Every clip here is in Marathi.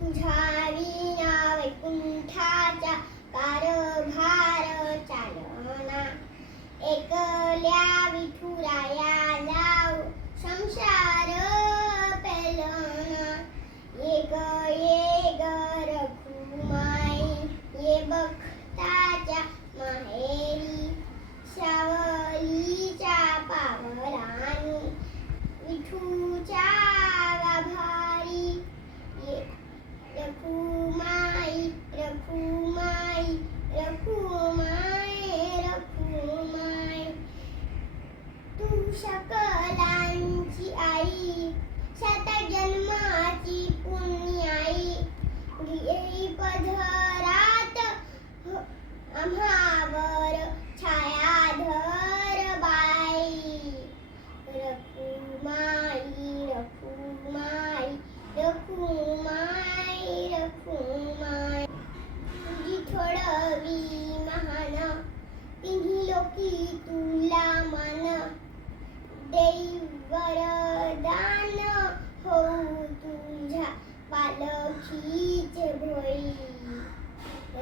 तुझ्या विना वैकुंठाचा कारभार चालना. एकल्या विठुरायाला संसार पेलना. ये ग रखुमाई ये बखताच्या माहेरी सावलीच्या पावलानी विठूच्या गाभारी. ये रखुमाई रखुमाई रखुमाई रखुमाई. तू सकलांची आई शत जन्माची पुण्याई. घे पदरात आम्हावर छायाधर बाई. रखुमाई रखुमाई रखुमाई रखुमाई. तुझी थोडवी महान तिन्ही लोकी तुला मान. देई वरदान होऊ तुझ्या पालखीचे भोई.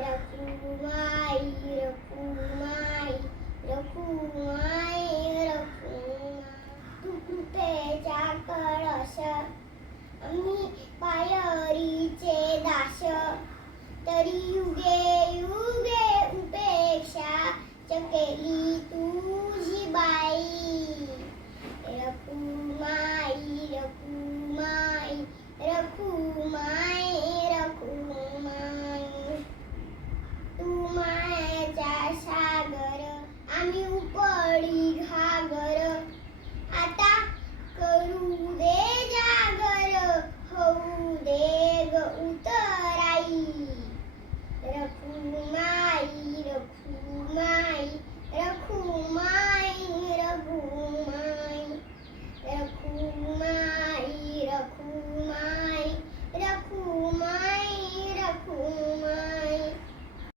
रखुमाई रखुमाई रखुमाई रखुमाई. तू कृपेचा कळस आम्ही पायरीचे दास. तरी युगे